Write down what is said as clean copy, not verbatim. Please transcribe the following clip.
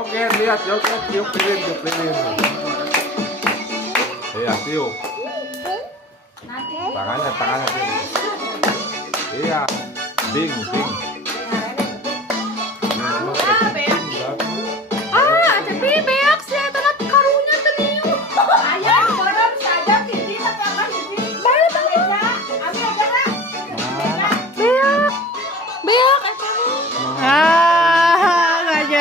Joget, lihat joget, tiup lilin, tiup lilin. Iya, tiup. Tangannya, tangannya tiup. Iya, ding, ding.